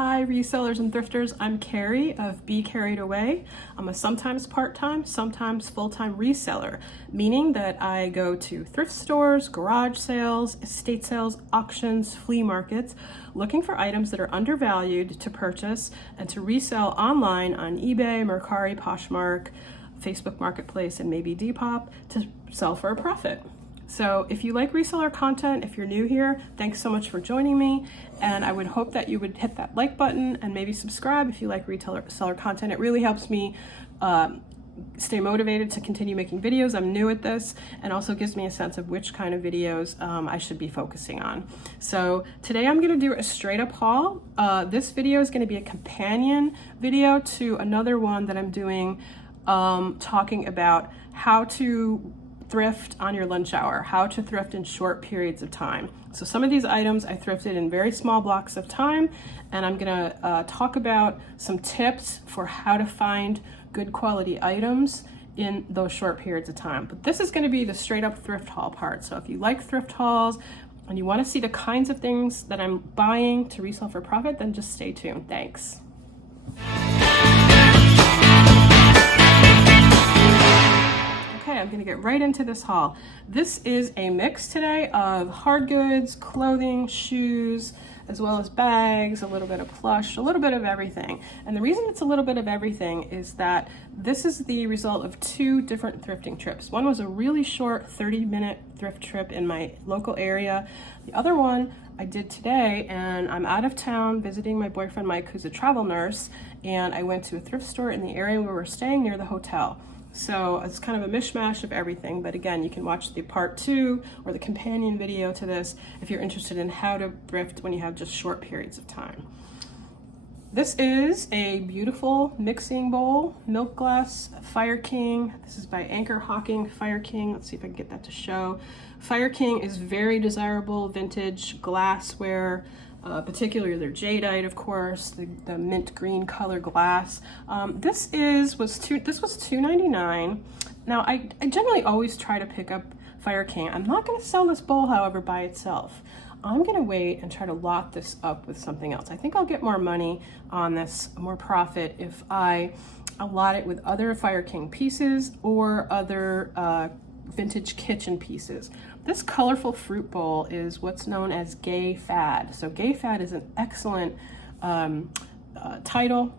Hi resellers and thrifters, I'm Carrie of Be Karried Away. I'm a sometimes part-time, sometimes full-time reseller, meaning that I go to thrift stores, garage sales, estate sales, auctions, flea markets, looking for items that are undervalued to purchase and to resell online on eBay, Mercari, Poshmark, Facebook Marketplace, and maybe Depop to sell for a profit. So if you like reseller content, if you're new here, thanks so much for joining me. And I would hope that you would hit that like button and maybe subscribe if you like reseller content. It really helps me stay motivated to continue making videos. I'm new at this, and also gives me a sense of which kind of videos I should be focusing on. So today I'm gonna do a straight up haul. This video is gonna be a companion video to another one that I'm doing talking about how to thrift on your lunch hour, how to thrift in short periods of time. So some of these items I thrifted in very small blocks of time, and I'm gonna talk about some tips for how to find good quality items in those short periods of time. But this is gonna be the straight up thrift haul part. So if you like thrift hauls and you wanna see the kinds of things that I'm buying to resell for profit, then just stay tuned. Thanks. Okay, I'm gonna get right into this haul. This is a mix today of hard goods, clothing, shoes, as well as bags, a little bit of plush, a little bit of everything. And the reason it's a little bit of everything is that this is the result of two different thrifting trips. One was a really short 30-minute thrift trip in my local area. The other one I did today, and I'm out of town visiting my boyfriend Mike, who's a travel nurse, and I went to a thrift store in the area where we're staying near the hotel. So it's kind of a mishmash of everything, but again, you can watch the part 2 or the companion video to this if you're interested in how to thrift when you have just short periods of time. This is a beautiful mixing bowl, milk glass, Fire King. This is by Anchor Hawking Fire King. Let's see if I can get that to show. Fire King is very desirable vintage glassware. Particularly their jadeite, of course, the mint green color glass. This was $2.99. Now I generally always try to pick up Fire King. I'm not going to sell this bowl, however, by itself. I'm going to wait and try to lot this up with something else. I think I'll get more money on this, more profit, if I lot it with other Fire King pieces or other vintage kitchen pieces. This colorful fruit bowl is what's known as gay fad. So gay fad is an excellent title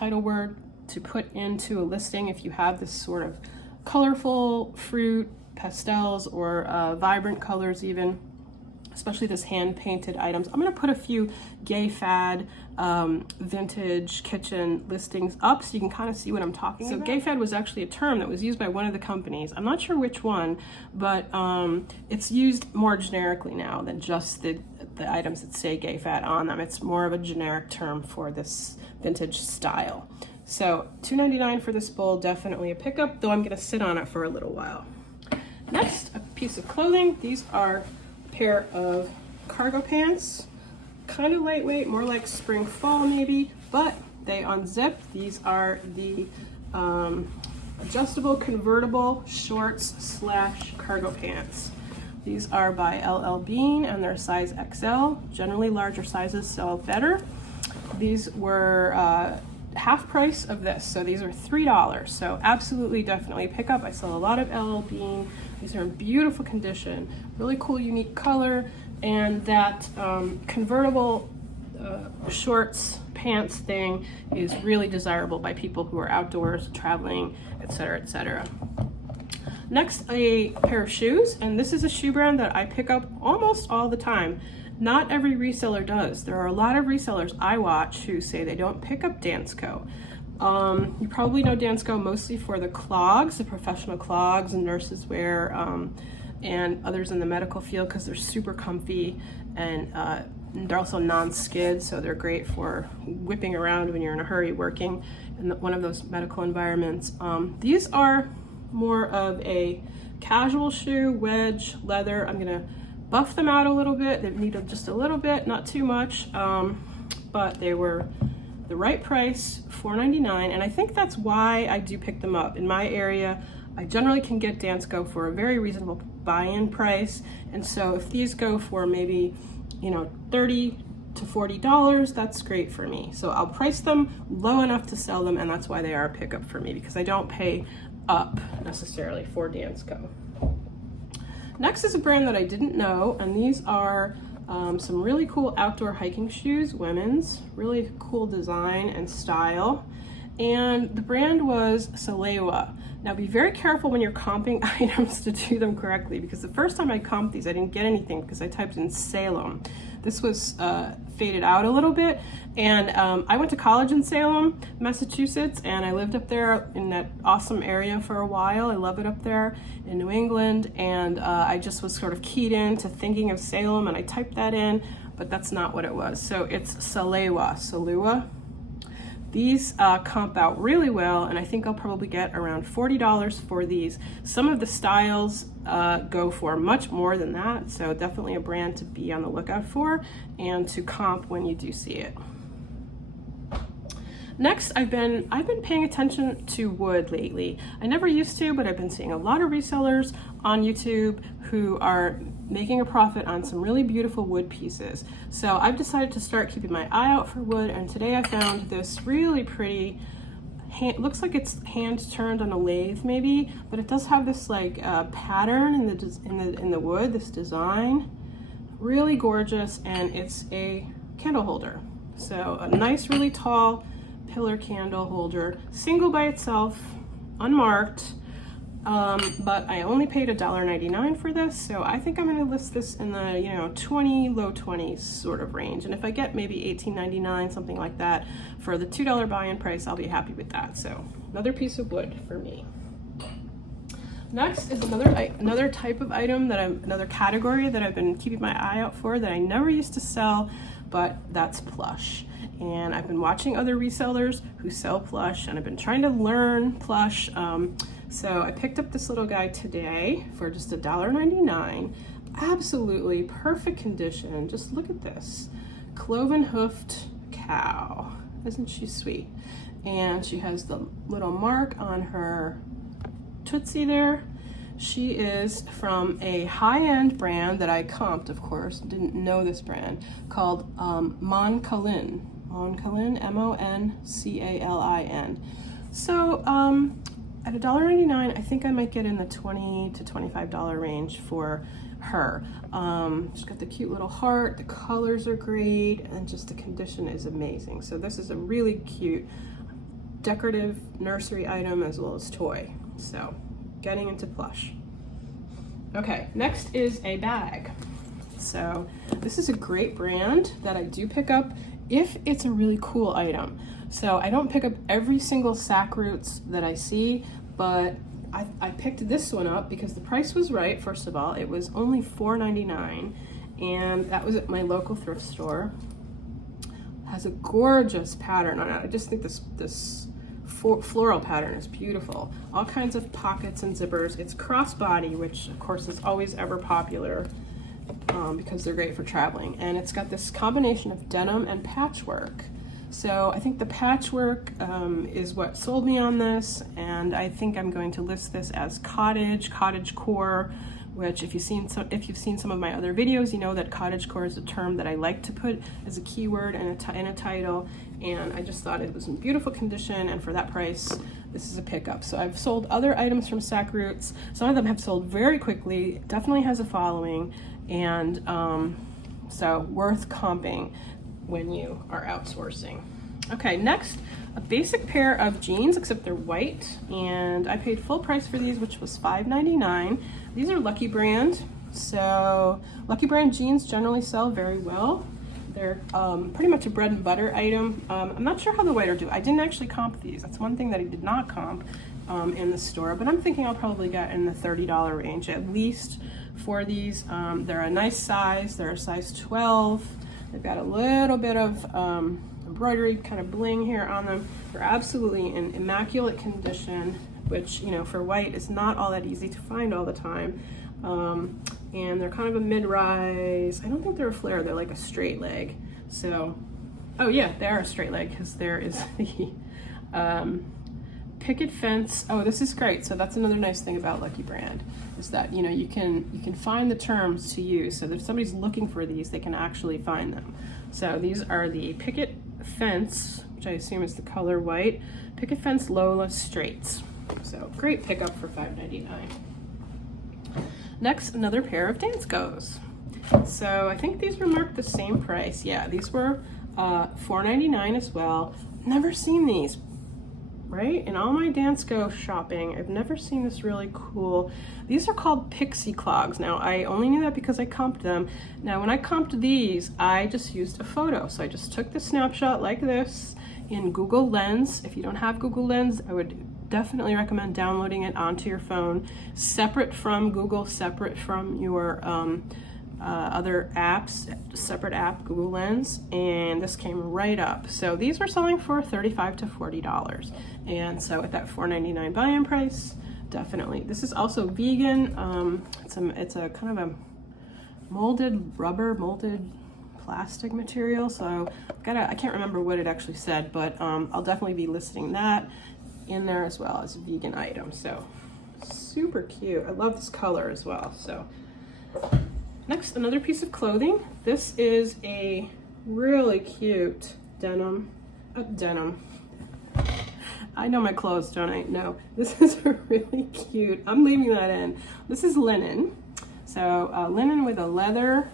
word to put into a listing if you have this sort of colorful fruit, pastels, or vibrant colors even, especially this hand-painted items. I'm gonna put a few gay fad vintage kitchen listings up so you can kind of see what I'm talking about. So gay fad was actually a term that was used by one of the companies. I'm not sure which one, but it's used more generically now than just the items that say gay fad on them. It's more of a generic term for this vintage style. So $2.99 for this bowl, definitely a pickup, though I'm gonna sit on it for a little while. Next, a piece of clothing. These are pair of cargo pants, kind of lightweight, more like spring fall maybe, but they unzip. These are the adjustable convertible shorts slash cargo pants. These are by LL Bean and they're size XL. Generally larger sizes sell better. These were half price of this, so these are $3. So absolutely, definitely pick up. I sell a lot of LL Bean. These are in beautiful condition, really cool, unique color, and that convertible shorts, pants thing is really desirable by people who are outdoors, traveling, etc., etc. Next, a pair of shoes, and this is a shoe brand that I pick up almost all the time. Not every reseller does. There are a lot of resellers I watch who say they don't pick up Dansko. You probably know Dansko mostly for the clogs, the professional clogs and nurses wear, and others in the medical field because they're super comfy, and they're also non-skid, so they're great for whipping around when you're in a hurry working in one of those medical environments. These are more of a casual shoe, wedge, leather. I'm gonna buff them out a little bit. They need just a little bit, not too much, but they were the right price, $4.99, and I think that's why I do pick them up. In my area, I generally can get Dansko for a very reasonable buy-in price, and so if these go for maybe, you know, $30, to $40, that's great for me. So I'll price them low enough to sell them, and that's why they are a pickup for me, because I don't pay up necessarily for Dansko. Next is a brand that I didn't know, and these are some really cool outdoor hiking shoes, women's, really cool design and style. And the brand was Salewa. Now be very careful when you're comping items to do them correctly, because the first time I comped these, I didn't get anything because I typed in Salem. This was faded out a little bit, and I went to college in Salem, Massachusetts, and I lived up there in that awesome area for a while. I love it up there in New England, and I just was sort of keyed in to thinking of Salem, and I typed that in, but that's not what it was. So it's Salewa. These comp out really well, and I think I'll probably get around $40 for these. Some of the styles go for much more than that, so definitely a brand to be on the lookout for and to comp when you do see it. Next, I've been paying attention to wood lately. I never used to, but I've been seeing a lot of resellers on YouTube who are making a profit on some really beautiful wood pieces. So I've decided to start keeping my eye out for wood, and today I found this really pretty, looks like it's hand turned on a lathe maybe, but it does have this like pattern in the wood, this design. Really gorgeous, and it's a candle holder. So a nice, really tall pillar candle holder, single by itself, unmarked. But I only paid $1.99 for this, so I think I'm going to list this in the low 20s sort of range. And if I get maybe $18.99, something like that, for the $2 buy-in price, I'll be happy with that. So another piece of wood for me. Next is another type of item another category that I've been keeping my eye out for that I never used to sell, but that's plush. And I've been watching other resellers who sell plush, and I've been trying to learn plush. So I picked up this little guy today for just $1.99. Absolutely perfect condition. Just look at this. Cloven hoofed cow. Isn't she sweet? And she has the little mark on her Tootsie there. She is from a high-end brand that I comped, of course, didn't know this brand, called Moncalin. Moncalin, M-O-N-C-A-L-I-N. So at $1.99, I think I might get in the $20 to $25 range for her. She's got the cute little heart, the colors are great, and just the condition is amazing. So this is a really cute decorative nursery item as well as toy. So getting into plush. Okay, next is a bag. So this is a great brand that I do pick up if it's a really cool item. So I don't pick up every single sack roots that I see, but I picked this one up because the price was right. First of all, it was only $4.99, and that was at my local thrift store. It has a gorgeous pattern on it. I just think this floral pattern is beautiful. All kinds of pockets and zippers. It's crossbody, which of course is always ever popular because they're great for traveling. And it's got this combination of denim and patchwork. So I think the patchwork is what sold me on this, and I think I'm going to list this as cottagecore, which if you've seen some of my other videos, you know that cottagecore is a term that I like to put as a keyword in a title, and I just thought it was in beautiful condition, and for that price, this is a pickup. So I've sold other items from Sack Roots. Some of them have sold very quickly, definitely has a following, and so worth comping when you are outsourcing. Okay, next, a basic pair of jeans, except they're white, and I paid full price for these, which was $5.99. These are Lucky Brand. So Lucky Brand jeans generally sell very well. They're pretty much a bread and butter item. I'm not sure how the white are due. I didn't actually comp these. That's one thing that I did not comp in the store, but I'm thinking I'll probably get in the $30 range at least for these. They're a nice size. They're a size 12. They've got a little bit of embroidery kind of bling here on them. They're absolutely in immaculate condition, which, you know, for white is not all that easy to find all the time. And they're kind of a mid-rise. I don't think they're a flare, they're like a straight leg. So, oh yeah, they are a straight leg because there is the picket fence. Oh, this is great. So that's another nice thing about Lucky Brand, is that, you know, you can find the terms to use, so that if somebody's looking for these, they can actually find them. So these are the Picket Fence, which I assume is the color white, Picket Fence Lola Straights. So great pickup for $5.99. Next, another pair of Dance Goes. So I think these were marked the same price. Yeah, these were $4.99 as well. Never seen these, right? In all my Dance Go shopping, I've never seen this really cool. These are called Pixie Clogs. Now, I only knew that because I comped them. Now, when I comped these, I just used a photo. So I just took the snapshot like this in Google Lens. If you don't have Google Lens, I would definitely recommend downloading it onto your phone, separate from Google, separate from your other apps, separate app, Google Lens, and this came right up. So these were selling for $35 to $40. And so at that $4.99 buy-in price, definitely. This is also vegan. It's a kind of a molded rubber, molded plastic material. So I can't remember what it actually said, but I'll definitely be listing that in there as well as a vegan item. So super cute. I love this color as well. So next, another piece of clothing. This is a really cute denim. I know my clothes, don't I? No, this is really cute. I'm leaving that in. This is linen. So linen with a leather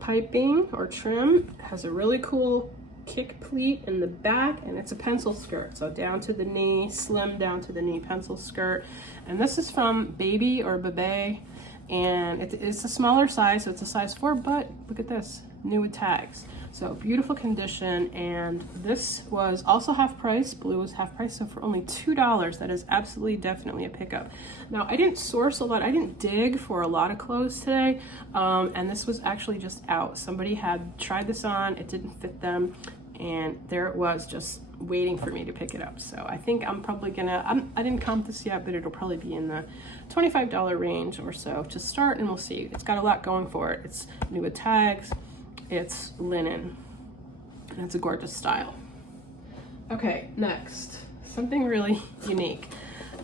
piping or trim. It has a really cool kick pleat in the back, and it's a pencil skirt. So down to the knee, slim down to the knee pencil skirt. And this is from Baby or Bebe. And it's a smaller size, so it's a size 4, but look at this, new with tags. So beautiful condition, and this was also half price. Blue was half price, so for only $2, that is absolutely definitely a pickup. Now, I didn't source a lot, I didn't dig for a lot of clothes today, and this was actually just out. Somebody had tried this on, it didn't fit them, and there it was, just waiting for me to pick it up. So I think I'm probably gonna, I didn't comp this yet, but it'll probably be in the $25 range or so to start, and we'll see. It's got a lot going for it. It's new with tags, it's linen, and it's a gorgeous style. Okay, next, something really unique.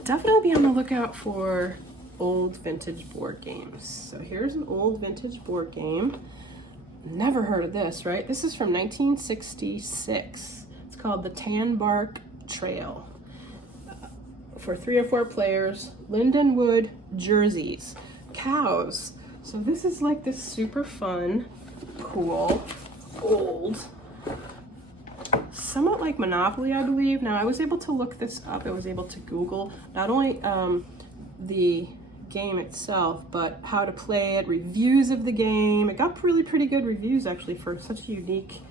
Definitely be on the lookout for old vintage board games. So here's an old vintage board game. Never heard of this, right? This is from 1966. It's called the Tan Bark Trail. For 3 or 4 players, Lindenwood jerseys, cows. So this is like this super fun, cool, old, somewhat like Monopoly, I believe. Now I was able to look this up. I was able to Google not only the game itself, but how to play it, reviews of the game. It got really pretty good reviews actually for such a unique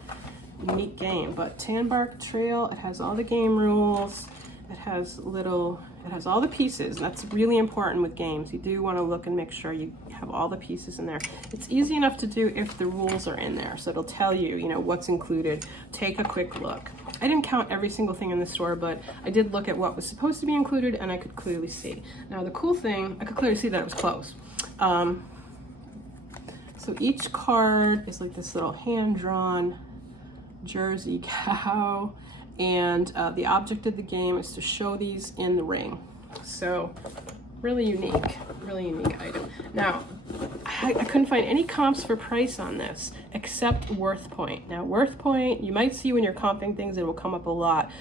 game. But Tan Bark Trail, it has all the game rules. It has all the pieces. That's really important with games. You do want to look and make sure you have all the pieces in there. It's easy enough to do if the rules are in there. So it'll tell you, what's included. Take a quick look. I didn't count every single thing in the store, but I did look at what was supposed to be included, and I could clearly see. Now the cool thing, I could clearly see that it was closed. So each card is like this little hand-drawn jersey cow. And the object of the game is to show these in the ring. So really unique item. Now, I couldn't find any comps for price on this except Worth Point. Now, Worth Point, you might see when you're comping things, it will come up a lot,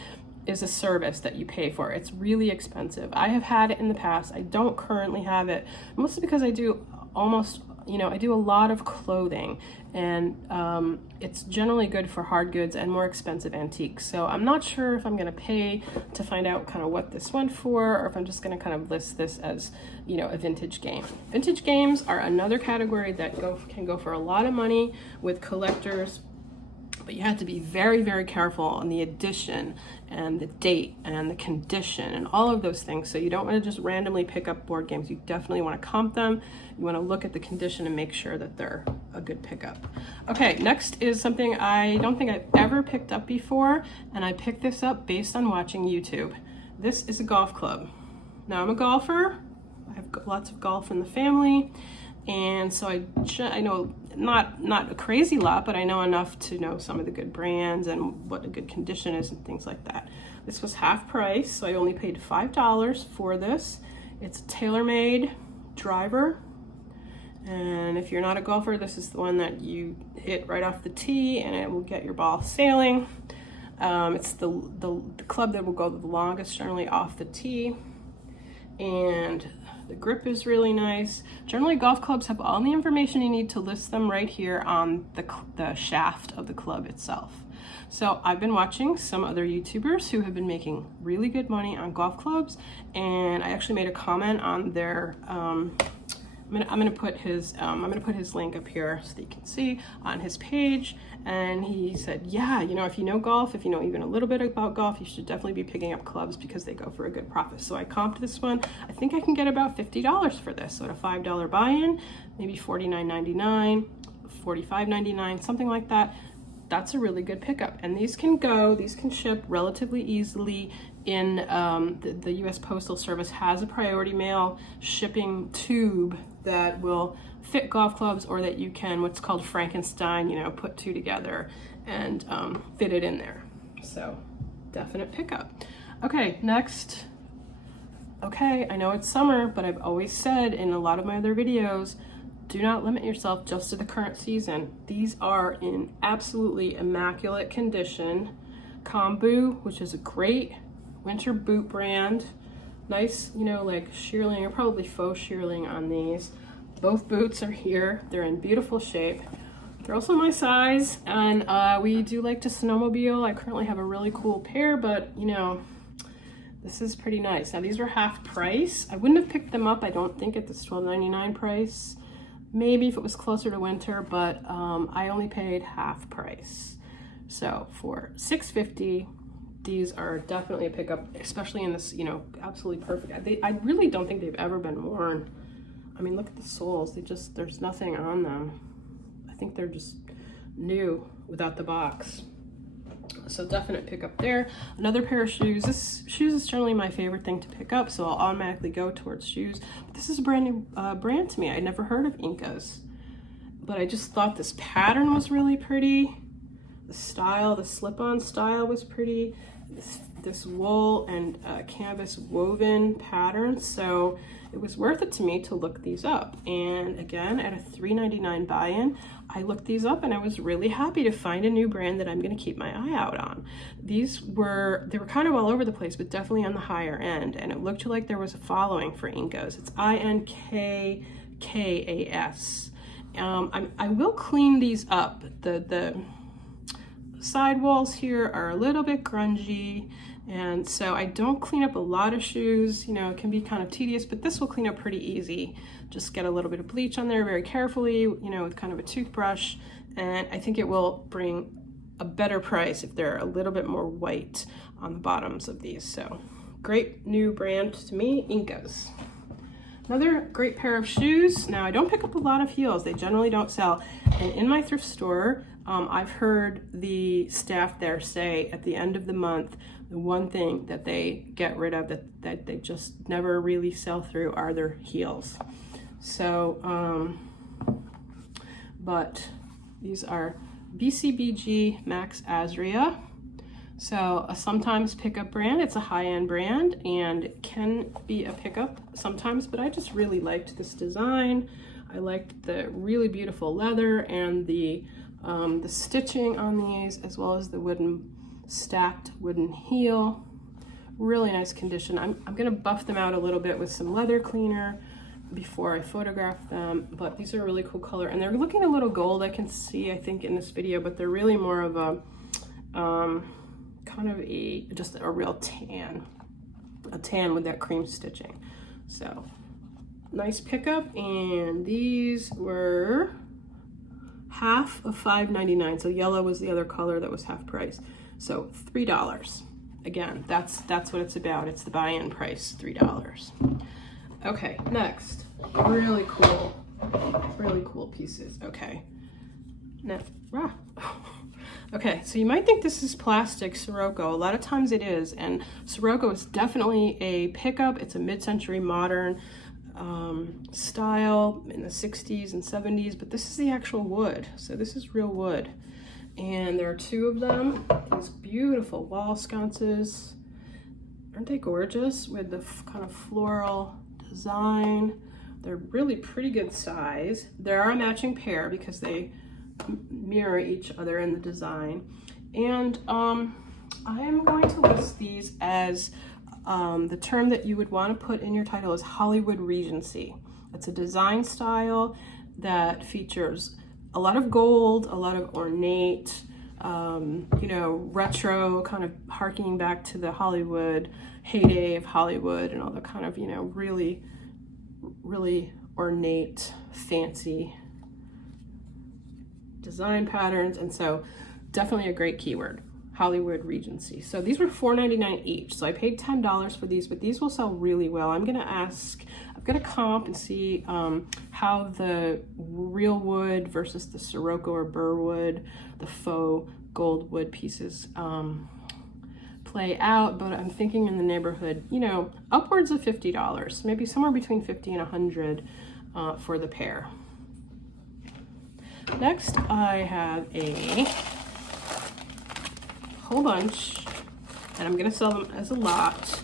is a service that you pay for. It's really expensive. I have had it in the past. I don't currently have it, mostly because I do I do a lot of clothing, and it's generally good for hard goods and more expensive antiques. So I'm not sure if I'm going to pay to find out kind of what this went for, or if I'm just going to kind of list this as, a vintage game. Vintage games are another category that can go for a lot of money with collectors, but you have to be very, very careful on the edition and the date and the condition and all of those things. So you don't want to just randomly pick up board games. You definitely want to comp them. You want to look at the condition and make sure that they're a good pickup. Okay, next is something I don't think I've ever picked up before, and I picked this up based on watching YouTube. This is a golf club. Now, I'm a golfer. I have lots of golf in the family, and so I know not a crazy lot, but I know enough to know some of the good brands and what a good condition is and things like that. This was half price, so I only paid $5 for this. It's a TaylorMade driver, And if you're not a golfer, this is the one that you hit right off the tee and it will get your ball sailing. It's the club that will go the longest, generally off the tee. And the grip is really nice. Generally, golf clubs have all the information you need to list them right here on the shaft of the club itself. So I've been watching some other YouTubers who have been making really good money on golf clubs, and I actually made a comment on their I'm gonna put his link up here so that you can see on his page. And he said, yeah, you know, if you know golf, if you know even a little bit about golf, you should definitely be picking up clubs because they go for a good profit. So I comped this one. I think I can get about $50 for this. So at a $5 buy-in, maybe $49.99, $45.99, something like that. That's a really good pickup. And these can ship relatively easily in the US Postal Service has a priority mail shipping tube that will fit golf clubs, or that you can, what's called Frankenstein, you know, put two together and fit it in there. So definite pickup. Okay, next. Okay, I know it's summer, but I've always said in a lot of my other videos, do not limit yourself just to the current season. These are in absolutely immaculate condition. Kombu, which is a great winter boot brand. Nice, you know, like shearling or probably faux shearling on these. Both boots are here. They're in beautiful shape. They're also my size, and we do like to snowmobile. I currently have a really cool pair, but you know, this is pretty nice. Now these were half price. I wouldn't have picked them up, I don't think, at this $12.99 price. Maybe if it was closer to winter, but I only paid half price. So for $6.50, these are definitely a pickup, especially in this, you know, absolutely perfect. I really don't think they've ever been worn. I mean, look at the soles. There's nothing on them. I think they're just new without the box. So definite pickup there. Another pair of shoes. This shoes is generally my favorite thing to pick up, so I'll automatically go towards shoes. But this is a brand new brand to me. I'd never heard of Incas, but I just thought this pattern was really pretty. The style, the slip-on style was pretty. This wool and canvas woven pattern, so it was worth it to me to look these up. And again, at a $3.99 buy-in, I looked these up and I was really happy to find a new brand that I'm going to keep my eye out on. They were kind of all over the place, but definitely on the higher end, and it looked like there was a following for Incas. It's INKKAS. I will clean these up. The side walls here are a little bit grungy, and so I don't clean up a lot of shoes. You know, it can be kind of tedious, but this will clean up pretty easy. Just get a little bit of bleach on there very carefully, you know, with kind of a toothbrush, and I think it will bring a better price if they're a little bit more white on the bottoms of these. So great new brand to me, Incas. Another great pair of shoes. Now I don't pick up a lot of heels. They generally don't sell. And in my thrift store, I've heard the staff there say at the end of the month, the one thing that they get rid of that they just never really sell through are their heels. So, but these are BCBG Max Azria. So a sometimes pickup brand. It's a high-end brand and it can be a pickup sometimes, but I just really liked this design. I liked the really beautiful leather and the stitching on these, as well as the stacked wooden heel. Really nice condition. I'm gonna buff them out a little bit with some leather cleaner before I photograph them, but these are a really cool color, and they're looking a little gold, I can see, I think, in this video, but they're really more of a kind of just a real tan, with that cream stitching. So nice pickup, and these were half of $5.99. So yellow was the other color that was half price. So $3. Again, that's what it's about. It's the buy-in price, $3. Okay, next, really cool pieces. Okay, now, okay, so you might think this is plastic Sirocco. A lot of times it is, and Sirocco is definitely a pickup. It's a mid-century modern style in the 60s and 70s, but this is the actual wood. So this is real wood. And there are two of them, these beautiful wall sconces. Aren't they gorgeous, with the kind of floral design? They're really pretty good size. They are a matching pair because they mirror each other in the design. And I am going to list these as the term that you would want to put in your title is Hollywood Regency. It's a design style that features a lot of gold, a lot of ornate, you know, retro, kind of harkening back to the Hollywood heyday of Hollywood and all the kind of, you know, really ornate, fancy design patterns. And so definitely a great keyword, Hollywood Regency. So these were $4.99 each. So I paid $10 for these, but these will sell really well. I'm going to comp and see how the real wood versus the Sirocco or burr wood, the faux gold wood pieces play out. But I'm thinking in the neighborhood, you know, upwards of $50, maybe somewhere between 50 and 100 for the pair. Next, I have a whole bunch, and I'm gonna sell them as a lot.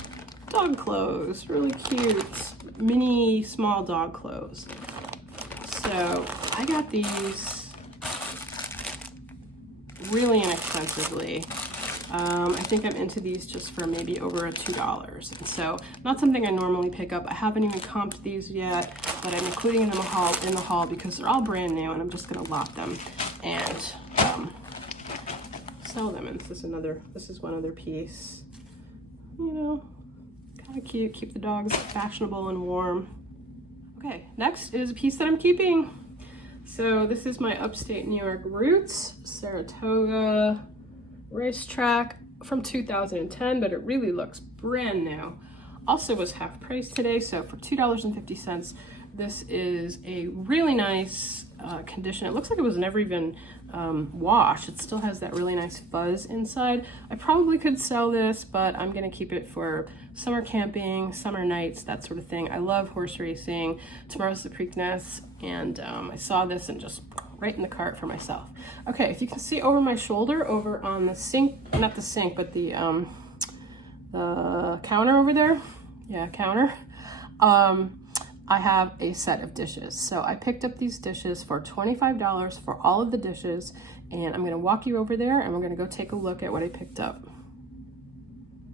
Dog clothes, really cute, mini small dog clothes. So I got these really inexpensively. I think I'm into these just for maybe over $2. And so not something I normally pick up. I haven't even comped these yet, but I'm including them in the haul because they're all brand new, and I'm just gonna lot them and sell them. And this is one other piece, you know, kind of cute, keep the dogs fashionable and warm. Okay, next is a piece that I'm keeping. So this is my upstate New York roots, Saratoga racetrack from 2010, but it really looks brand new. Also was half price today, so for $2.50, this is a really nice condition. It looks like it was never even washed. It still has that really nice fuzz inside. I probably could sell this, but I'm gonna keep it for summer camping, summer nights, that sort of thing. I love horse racing. Tomorrow's the Preakness, and I saw this and just right in the cart for myself. Okay, if you can see over my shoulder, over on the sink, not the sink, but the counter over there, yeah, counter, I have a set of dishes. So I picked up these dishes for $25 for all of the dishes, and I'm gonna walk you over there and we're gonna go take a look at what I picked up.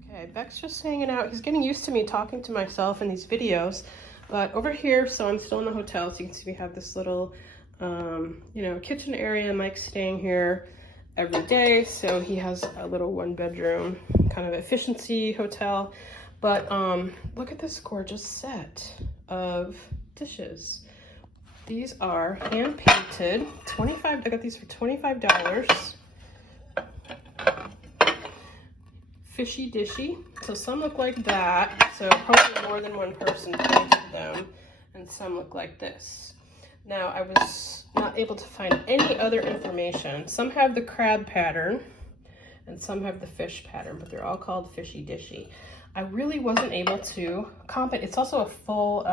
Okay, Beck's just hanging out. He's getting used to me talking to myself in these videos, but over here, so I'm still in the hotel, so you can see we have this little, you know, kitchen area. Mike's staying here every day, so he has a little 1-bedroom kind of efficiency hotel. But look at this gorgeous set of dishes. These are hand painted, I got these for $25. Fishy dishy. So some look like that, so probably more than one person painted them, and some look like this. Now, I was not able to find any other information. Some have the crab pattern and some have the fish pattern, but they're all called fishy dishy. I really wasn't able to comp it. It's also a full,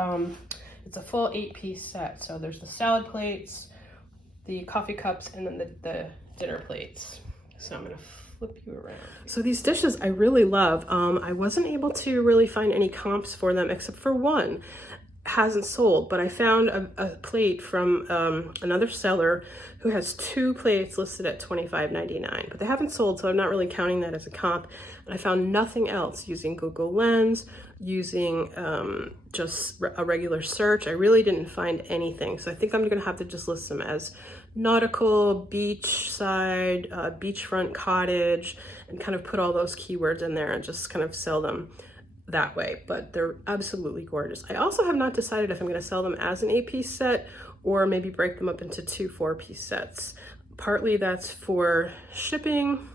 it's a full 8-piece set. So there's the salad plates, the coffee cups, and then the dinner plates. So I'm gonna flip you around. So these dishes I really love. I wasn't able to really find any comps for them except for one. Hasn't sold, but I found a plate from another seller who has 2 plates listed at $25.99, but they haven't sold, so I'm not really counting that as a comp. And I found nothing else using Google Lens, using just a regular search. I really didn't find anything, so I think I'm gonna have to just list them as nautical, beachside, beachfront cottage, and kind of put all those keywords in there and just kind of sell them that way. But they're absolutely gorgeous. I also have not decided if I'm going to sell them as an 8-piece set or maybe break them up into 2 4-piece sets. Partly that's for shipping.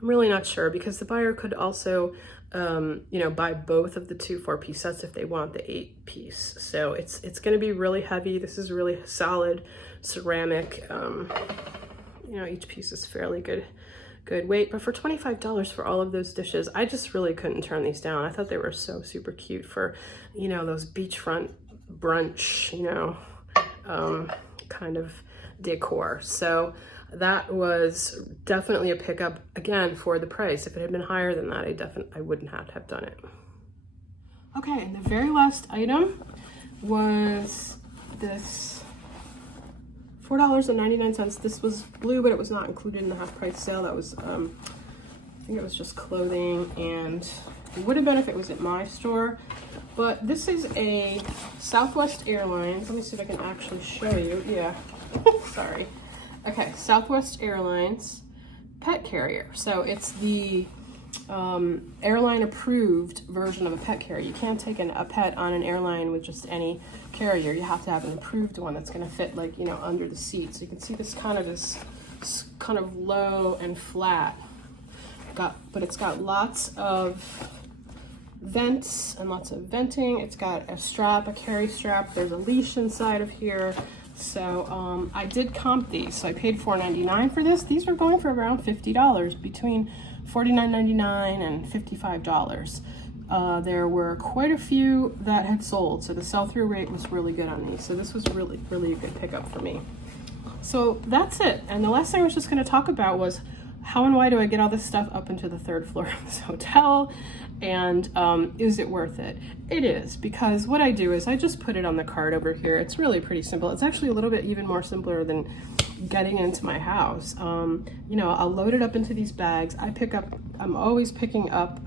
I'm really not sure because the buyer could also you know, buy both of the 2 4-piece sets if they want the 8-piece. So it's going to be really heavy. This is really solid ceramic. You know, each piece is fairly good weight, but for $25 for all of those dishes, I just really couldn't turn these down. I thought they were so super cute for, you know, those beachfront brunch, you know, kind of decor. So that was definitely a pickup, again, for the price. If it had been higher than that, I wouldn't have done it. Okay, and the very last item was this $4.99. This was blue, but it was not included in the half price sale. That was, I think it was just clothing, and it would have been if it was at my store. But this is a Southwest Airlines. Let me see if I can actually show you. Yeah, sorry. Okay, Southwest Airlines pet carrier. So it's the airline approved version of a pet carrier. You can't take a pet on an airline with just any carrier. You have to have an approved one that's going to fit, like, you know, under the seat. So you can see this kind of low and flat. But it's got lots of vents and lots of venting. It's got a strap, a carry strap. There's a leash inside of here. So I did comp these. So I paid $4.99 for this. These were going for around $50, between $49.99 and $55. There were quite a few that had sold, so the sell-through rate was really good on these. So this was really a good pickup for me. So that's it. And the last thing I was just going to talk about was how and why do I get all this stuff up into the 3rd floor of this hotel, and is it worth it? It is, because what I do is I just put it on the cart over here. It's really pretty simple. It's actually a little bit even more simpler than getting into my house. You know, I'll load it up into these bags. I'm always picking up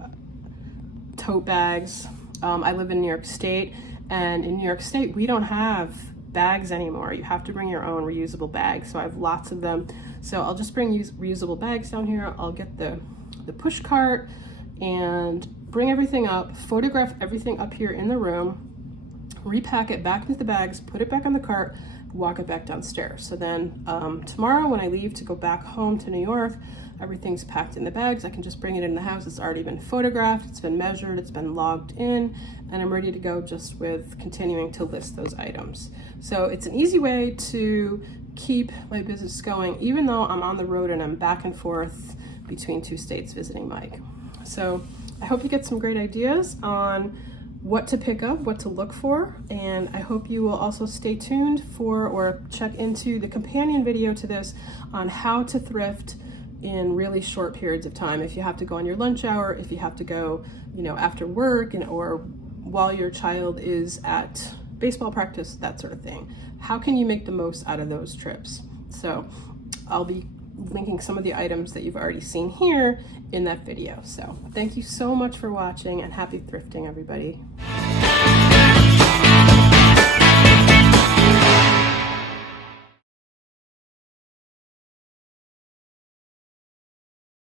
tote bags. I live in New York State, and in New York State we don't have bags anymore. You have to bring your own reusable bags. So I have lots of them. So I'll just bring reusable bags down here. I'll get the push cart and bring everything up, photograph everything up here in the room, repack it back into the bags, put it back on the cart, walk it back downstairs. So then tomorrow when I leave to go back home to New York, everything's packed in the bags. I can just bring it in the house. It's already been photographed, it's been measured, it's been logged in, and I'm ready to go just with continuing to list those items. So it's an easy way to keep my business going, even though I'm on the road and I'm back and forth between 2 states visiting Mike. So I hope you get some great ideas on what to pick up, what to look for, and I hope you will also stay tuned for or check into the companion video to this on how to thrift in really short periods of time. If you have to go on your lunch hour, if you have to go, you know, after work, or while your child is at baseball practice, that sort of thing. How can you make the most out of those trips? So I'll be linking some of the items that you've already seen here in that video. So thank you so much for watching, and happy thrifting, everybody.